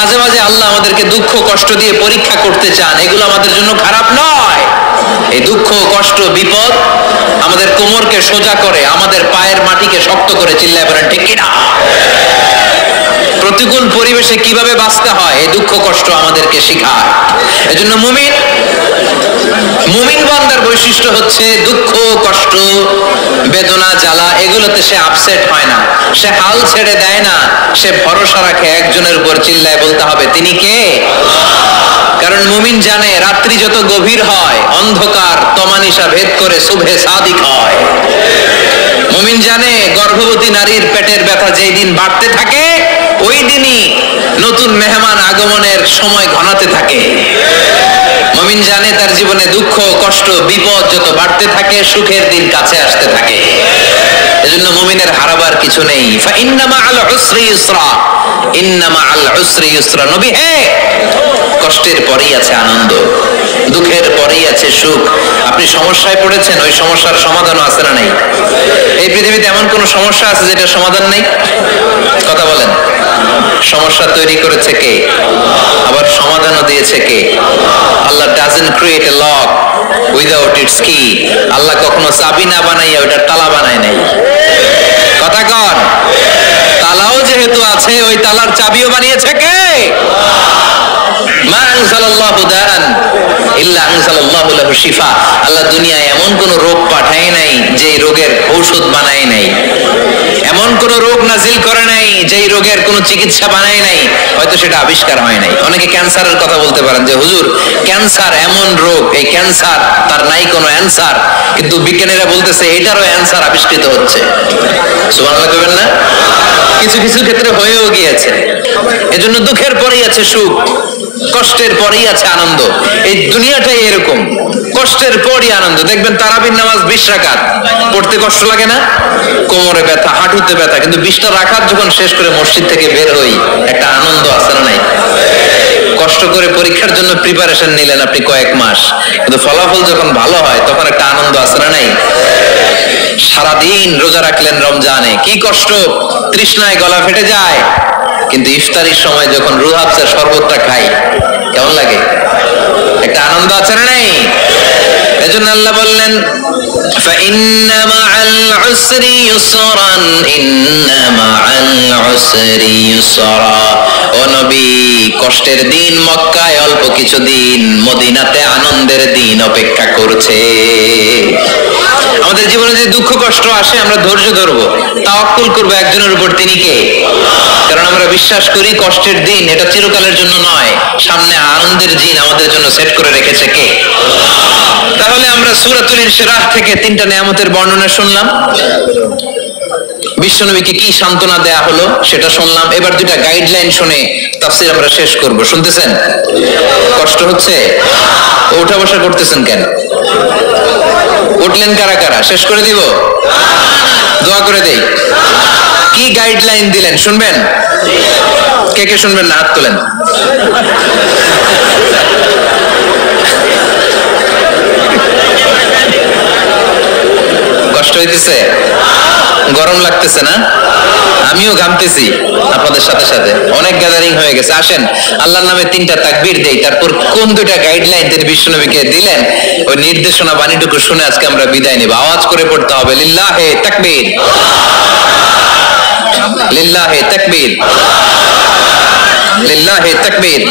মাঝে মাঝে আল্লাহ আমাদেরকে দুঃখ কষ্ট দিয়ে পরীক্ষা করতে চান, এগুলো আমাদের জন্য খারাপ নয়। এই দুঃখ কষ্ট বিপদ আমাদের কোমরকে সোজা করে, আমাদের পায়ের মাটিকে শক্ত করে, চিল্লায় বলেন ঠিক কিনা? প্রতিকূল পরিবেশে কিভাবে বাঁচতে হয় এই দুঃখ কষ্ট আমাদেরকে শেখায়। এজন্য মুমিন বান্দার বৈশিষ্ট্য হচ্ছে দুঃখ কষ্ট বেদনা জ্বালা এগুলোতে সে আপসেট হয় না, সে হাল ছেড়ে দেয় না, সে ভরসা রাখে একজনের উপর, চিল্লায় বলতে হবে তিনি কে? কারণ মুমিন জানে রাত্রি যত গভীর হয় অন্ধকার তমানিসা ভেদ করে সুবহে সাদিক হয়। মুমিন জানে গর্ভবতী নারীর পেটের ব্যথা যেই দিন বাড়তে থাকে ওই দিনই নতুন মেহমান আগমনের সময় ঘনাতে থাকে। মুমিন জানে তার জীবনে দুঃখ কষ্ট বিপদ যত বাড়তে থাকে সুখের দিন কাছে আসতে থাকে। এজন্য মুমিনের হারাবার কিছু নেই। ফাইন্না মাআল উসরি ইউসরা, ইন্না মাআল উসরি ইউসরা। নবী হে, কষ্টের পরেই আছে আনন্দ, দুঃখের পরেই আছে সুখ। আপনি সমস্যায় পড়েছেন, ওই সমস্যার সমাধানও আছে না নাই? এই পৃথিবীতে এমন কোন সমস্যা আছে যেটার সমাধান নেই? কথা বলেন। সমস্যা তৈরি করেছে কে? আবার সমাধানও দিয়েছে কে? আল্লাহ doesn't create a lock without its key. আল্লাহ কখনো চাবি না বানাইয়া ওটার তালা বানায় নাই। কথা কন। তালাও যেহেতু আছে ওই তালার চাবিও বানিয়েছে কে? মা আনজালাল্লাহু দান ইল্লা আনজালাল্লাহু লাহু শিফা। আল্লাহ দুনিয়ায় এমন কোন রোগ পাঠায় নাই যে রোগের ঔষধ বানায় নাই, এমন কোন রোগ নাজিল করে নাই যেই রোগের কোন চিকিৎসা বানায় নাই, হয়তো সেটা আবিষ্কার হয় নাই। অনেকে ক্যান্সারের কথা বলতে পারেন যে হুজুর ক্যান্সার এমন রোগ, এই ক্যান্সার তার নাই কোনো অ্যান্সার, কিন্তু বিজ্ঞানীরা বলতেছে এটারও অ্যান্সার আবিষ্কৃত হচ্ছে। সুবহানাল্লাহ কইবেন না? কিছু কিছু ক্ষেত্রে হয়েও গিয়েছে। এজন্য দুঃখের পরেই আছে সুখ, কষ্টের পরেই আছে আনন্দ। এই দুনিয়াটাই এরকম, কষ্টের পরই আনন্দ। দেখবেন তারাবির নামাজ 20 রাকাত পড়তে কষ্ট লাগে না? কোমরে ব্যথা, হাঁটুতে ব্যথা, কিন্তু 20টা রাকাত যখন শেষ করে মসজিদ থেকে বের হই একটা আনন্দ আছে না নাই? কষ্ট করে পরীক্ষার জন্য প্রিপারেশন নিলেন আপনি কয়েক মাস, কিন্তু ফলাফল যখন ভালো হয় তখন একটা আনন্দ আছে না নাই? সারাদিন রোজা রাখলেন রমজানে, কি কষ্ট, তৃষ্ণায় গলা ফেটে যায়, কিন্তু ইফতারির সময় যখন রুহ আফজার শরবতটা খাই কেমন লাগে? একটা আনন্দ আছে না নাই? এজন্য আল্লাহ বললেন ফাইন্না মাআল উসরি ইউসরান, ইন্না মাআল উসরি ইউসরা। ও নবী, কষ্টের দিন মক্কায় অল্প কিছু দিন, মদিনাতে আনন্দের দিন অপেক্ষা করছে। আমাদের জীবনে যে দুঃখ কষ্ট আসে আমরা ধৈর্য ধরবো, তাওয়াক্কুল করবো একজনের উপর, তিনি কে? কারণ আমরা বিশ্বাস করি কষ্টের দিন এটা চিরকালের জন্য নয়, সামনে আনন্দের দিন আমাদের জন্য সেট করে রেখেছে কে? তাহলে আমরা সূরাতুল ইনশিরাহ থেকে 3টা নিয়ামতের বর্ণনা শুনলাম, বিশ্বনবীকে কি সান্ত্বনা দেয়া হলো সেটা শুনলাম। এবার 2টা গাইডলাইন শুনে তাফসীর আমরা শেষ করব। শুনতেছেন? কষ্ট হচ্ছে? ওঠা বসা করতেছেন কেন? উঠলেন কারা কারা? শেষ করে দিব? দোয়া করে দেই। কি গাইডলাইন দিলেন শুনবেন? কে কে শুনবেন না হাত তোলেন। কষ্ট হইতেছে? গরম লাগতেছে না? আমিও ঘামতেছি আপনাদের সাথে সাথে, অনেক গ্যাদারিং হয়ে গেছে। আসেন আল্লাহর নামে 3টা তাকবীর দেই, তারপর কোন 2টা গাইডলাইন তিনি বিশ্বনবীকে দিলেন ওই নির্দেশনা বাণীটুকু শুনে আজকে আমরা বিদায় নিব। আওয়াজ করে পড়তে হবে লিল্লাহে তাকবীর, লিল্লাহে তাকবীর, লিল্লাহে তাকবীর।